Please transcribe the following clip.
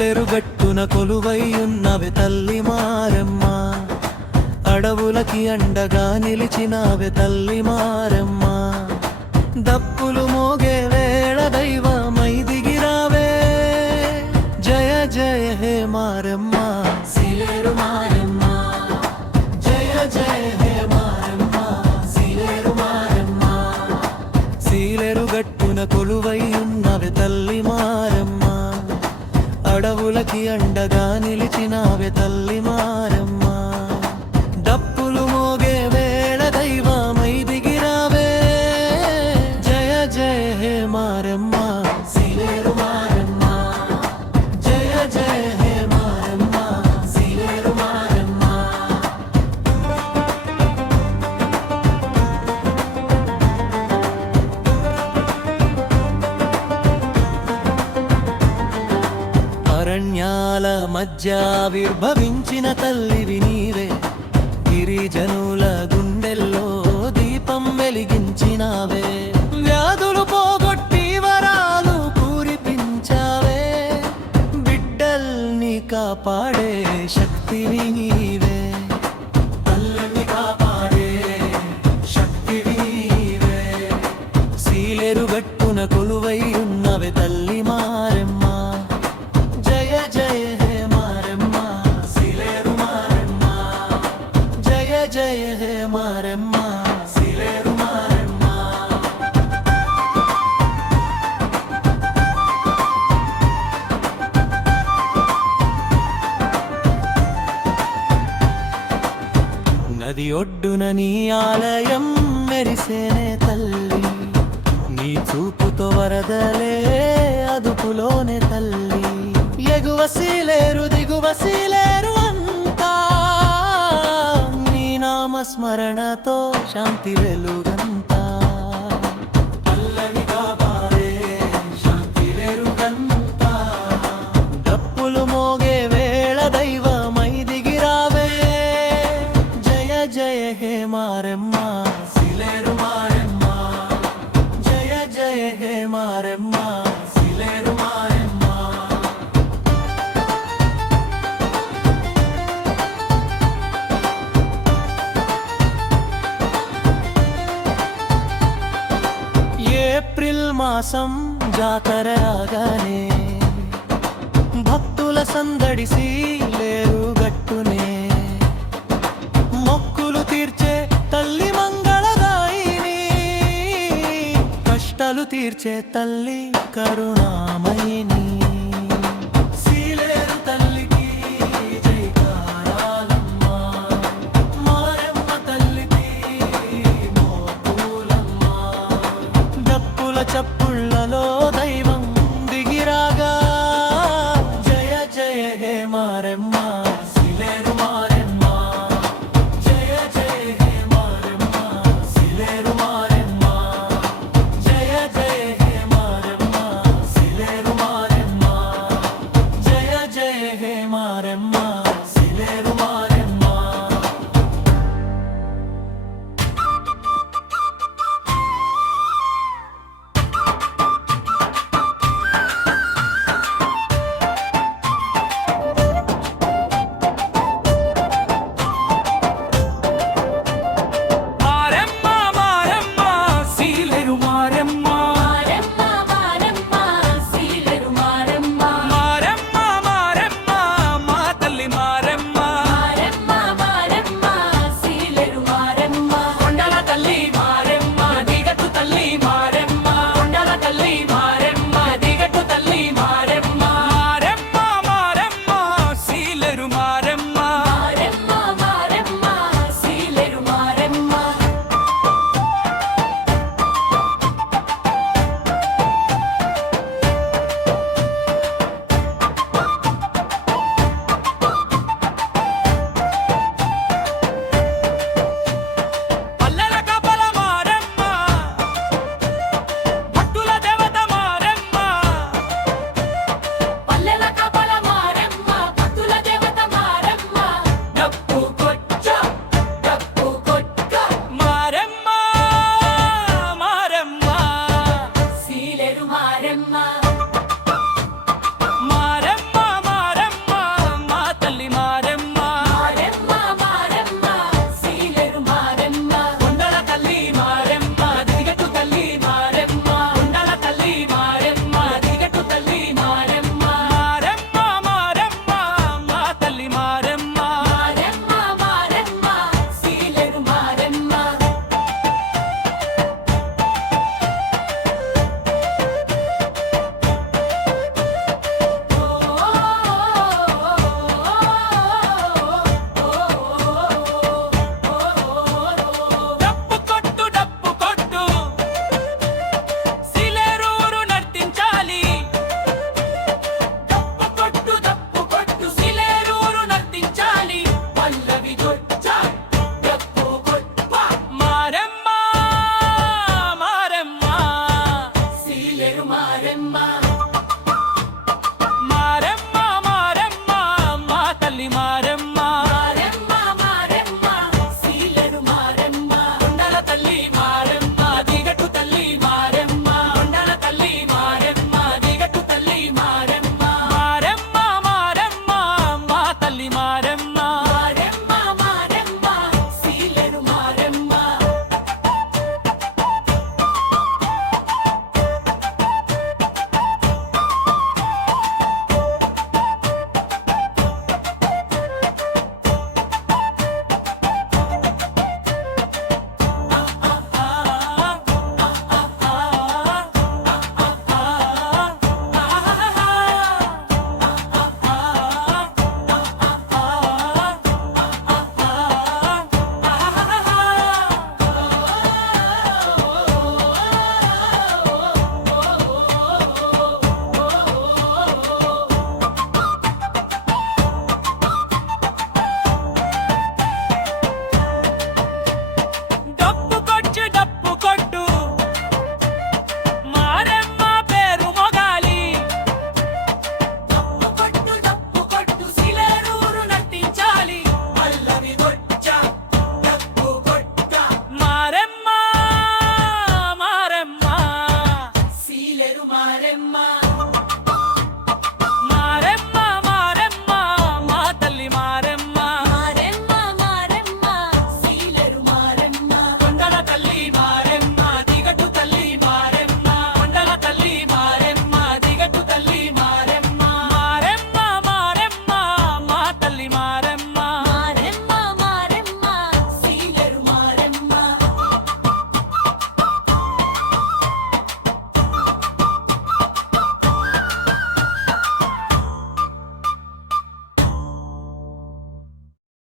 సీలెరుగట్టున కొలువై ఉన్నవే తల్లి మారమ్మ, అడవులకి అండగా నిలిచినావే తల్లి మారమ్మ. దప్పులు మోగే వేళ దైవమై దిగిరావే, జయ జయ హే మారమ్మ సీలేరు మారమ్మ, జయ జయ హే మారమ్మ సీలేరు మారమ్మ. సీలెరుగట్టున కొలువై ఉన్నవే తల్లి మారమ్మ, అడవులకి అండగా నిలిచినావే తల్లి మారమ్మ. దప్పులు మోగే వేళ దైవమై దిగిరావే, జయ జయ హే మారమ్మ సీలేరు మారమ్మ, జయ జయ హే మారమ్మ సీలేరు మారమ్మ. అరణ్యాల మధ్య ఆవిర్భవించిన తల్లివి నీవే, గిరిజనుల గుండెల్లో దీపం వెలిగించినావే. వ్యాధులు పోగొట్టి వరాలు పూరిపించావే, బిడ్డల్ని కాపాడే శక్తివి నీవే, తల్లిని కాపాడే శక్తివి నీవే. సీలెరుగట్టున కొలువై ఉన్నవే తల్లి మారమ్మ, జయ జయ హే మారమ్మ సీలేరు మారమ్మ, జయ జయ హే మారమ్మ సీలేరు మారమ్మ. నది ఒడ్డున నీ ఆలయం మెరిసేనే తల్లి, నీ చూపుతో వరదలే అదుపులోనే తల్లి. ఎగువ సీలేరు దిగువ సీలేరు అంతా, నీ నామస్మరణతో శాంతి వెలుగంతా. పల్లవి కాపాడే శాంతి వెలుగంతా, దప్పులు మోగే వేళ దైవమై దిగిరావే, జయ జయ హే మారమ్మ సీలేరు మారమ్మ, జయ జయ హే మారమ్మ సీలేరు మారమ్మ. ఏప్రిల్ మాసం జాతర రాగానే, భక్తుల సందడి సీలేరు గట్టునే. మొక్కులు తీర్చే తల్లి మంగళదాయిని, కష్టాలు తీర్చే తల్లి కరుణామయిని. సీలేరు తల్లికి జైకారాలమ్మ, మారమ్మ తల్లికి మోపులమ్మ. దప్పుల చప్పుళ్ళలో దైవం దిగిరాగా, జయ జయ హే మారమ్మ సీలేరు మారమ్మ, జయ జయ హే మారమ్మ సీలేరు మారమ్మ, జయ జయ హే మారమ్మ సీలేరు మారమ్మ, జయ జయ హే మారమ్మ సీలేరు మారమ్మ. మారెమ్మ